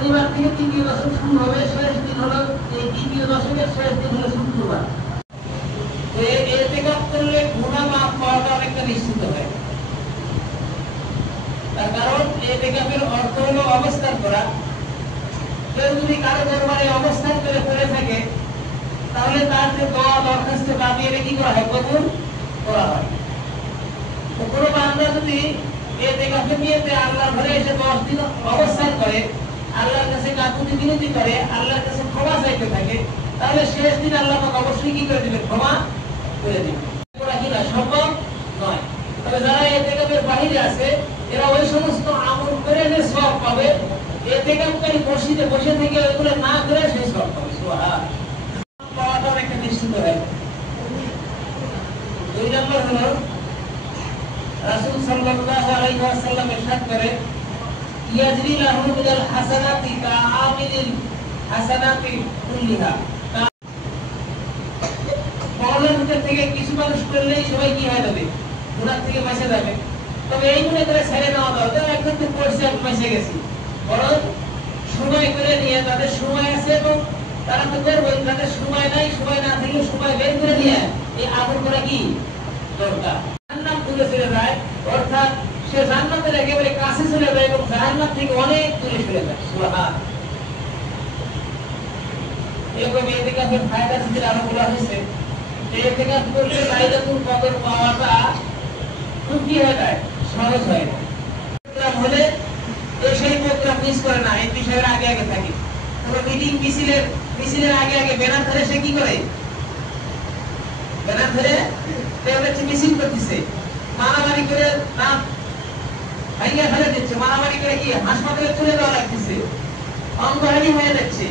শনিবার থেকে তৃতীয় দশক শুরু হবে, শেষ দিন হলো এই দ্বিতীয় দশকের শেষ দিন হলো শুক্রবার। এতেকাফ করলে গুনাহ মাফ পাওয়াটা অনেকটা নিশ্চিত হয়। তার কারণ এতেকাফের অর্থ হলো অবস্থান করা। কেউ যদি কারো দরবারে অবস্থান করে পড়ে থাকে তাহলে তার যে দোয়া দরখাস্ত কাটিয়ে কি করা হয়, কবুল করা হয়। তো কোনো বান্দা যদি এতেকাফের নিয়তে আল্লাহর ঘরে এসে 10 দিন অবস্থান করে, আল্লাহর কাছে কাকুতি বিনতি করে, আল্লাহর কাছে ক্ষমা চাইতে থাকে, তাহলে শেষ দিন আল্লাহ পাক অবশ্যই কি করে দিবেন, ক্ষমা করে দিবেন। করা কি না সম্ভব নয়। তবে যারা এতেকাফের বাইরে আছে এরা ওই সমস্ত আমল করে যে সওয়াব পাবে, এতেকাফকারী মসজিদে বসে থেকে ওইগুলো না করে সেই সওয়াব পাবে। সুবহান পাওয়াটা একটা নিশ্চিত হয়। 2 নম্বর হলো রাসূল সাল্লাল্লাহু আলাইহি ওয়াসাল্লাম ইরশাদ করে, ইয়াজরি লাহু মিনাল হাসানাতি কাআমিলিল হাসানাতি কুল্লিহা। পাওয়ার ভিতর থেকে কিছু মানুষ করলেই সবাই কি হয়ে যাবে, গুনাহ থেকে বাঁচা যাবে। তবে এই মনে করে ছেড়ে নেওয়া দরকার, একদম তো পড়ছে আমি বেঁচে গেছি, বরং সময় করে নিয়ে তাদের সময় আছে এবং তারা তো করবেন, তাদের সময় নাই, সময় না থাকলে সময় বের করে নিয়ে এই আমল করা কি দরকার। জান্নাত দূরে চলে যায়, অর্থাৎ সে জান্নাতের একেবারে কাছে চলে যায় এবং জাহান্নাম থেকে অনেক দূরে চলে যায়। সুবহান। এরকম এতেকাফের ফায়দা যদি আরো বলা হয়েছে, এতেকাফ করলে লাইলাতুল কদর পাওয়াটা খুব কি হয়ে যায়, সহজ হয়। প্রোগ্রাম হলে সেই প্রোগ্রাম মিস করে না, এই বিষয়ের আগে আগে থাকে। কোনো মিটিং মিছিলের আগে আগে ব্যানার ধরে সে কি করে, ব্যানার ধরে মিছিল করতেছে, মারামারি করে না ভাইয়া ফেলে দিচ্ছে, মারামারি করে কি হাসপাতালে তুলে দেওয়া লাগতেছে, অঙ্গহানি হয়ে যাচ্ছে।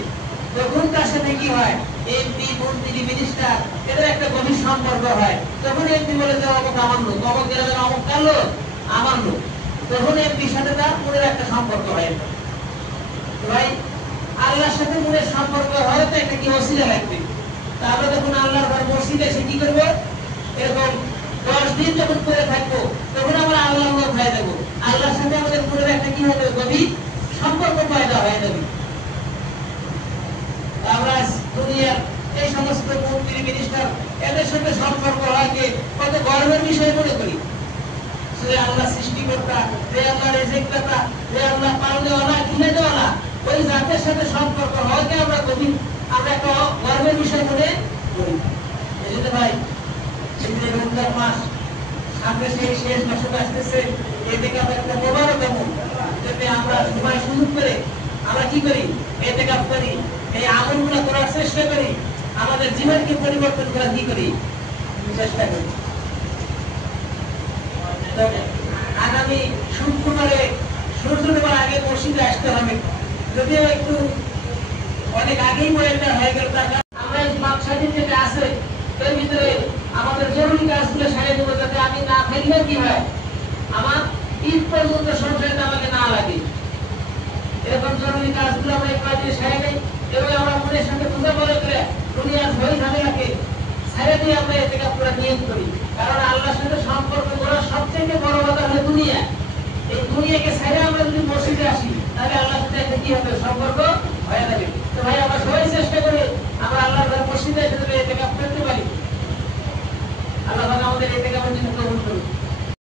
তখন তার সাথে কি হয়, এমপি মন্ত্রী মিনিস্টার এদের একটা গভীর সম্পর্ক হয়। তখন এমপি বলে যে অমুক আমার লোক, অমুক জেলা অমুক কার লোক, আমার লোক। তখন এমপির সাথে তার মনের একটা সম্পর্ক হয়। ভাই আল্লাহর সাথে মনের সম্পর্ক হয় তো একটা কি ওসিলা লাগবে। তা আমরা যখন আল্লাহর ঘর মসজিদে এসে কি করবো, এরকম 10 দিন যখন করে থাকবো তখন আমরা আল্লাহর লোক হয়ে যাবো। আল্লাহর সাথে আমাদের মনের একটা কি হবে, গভীর সম্পর্ক পয়দা হয়ে যাবে। আমরা দুনিয়ার এই সমস্ত মন্ত্রী মিনিস্টার এদের সাথে সম্পর্ক হয় যে কত গর্বের বিষয় মনে করি। যে আল্লাহ সৃষ্টিকর্তা, যে আল্লাহ রিজিকদাতা, যে আল্লাহ পালনেওয়ালা, খিলানেওয়ালা, ওই জাতের সাথে সম্পর্ক হয় যে আমরা গভীর, আমরা একটা গর্বের বিষয় মনে করি। এই জন্য ভাই রমজান মাস সামনে সেই শেষ মাসে আসতেছে, এতেকাফ একটা মোবারক আমল, যাতে আমরা সময় সুযোগ করে আমরা কি করি, এতেকাফ করি, এই আমলগুলো করার চেষ্টা করি, আমাদের জীবনকে পরিবর্তন করার কি করি, চেষ্টা করি। আগামী শুক্রবারে সূর্য ডোবার আগে মসজিদে আসতে হবে। যদিও একটু অনেক আগেই বয়ানটা হয়ে গেল, আমরা এই 5-6 দিন যেটা আছে এর ভিতরে আমাদের জরুরি কাজগুলো সারিয়ে দেবো, যাতে আমি না থাকলে কি হয়, আমার ঈদ পর্যন্ত সংসারটা আমাকে না লাগে। এরকম জরুরি কাজগুলো আমরা এই কাজে সারিয়ে নেই এবং আমরা মনের সঙ্গে বুঝে বলে করে দুনিয়ার ভয় ঝামেলাকে ছেড়ে দিয়ে আমরা এতেকাফ করার নিয়ত করি। কারণ আল্লাহর সাথে সম্পর্ক করার সবচেয়ে বড় কথা হলো দুনিয়া। এই দুনিয়াকে ছেড়ে আমরা যদি মসজিদে আসি তাহলে আল্লাহর সাথে কি হবে, সম্পর্ক হয়ে যাবে। তো ভাই আমরা সবাই চেষ্টা করি আমরা আল্লাহর ঘরে মসজিদে এসে এতেকাফ করতে পারি। আল্লাহ আমাদের এতেকাফের জন্য কবুল করুন।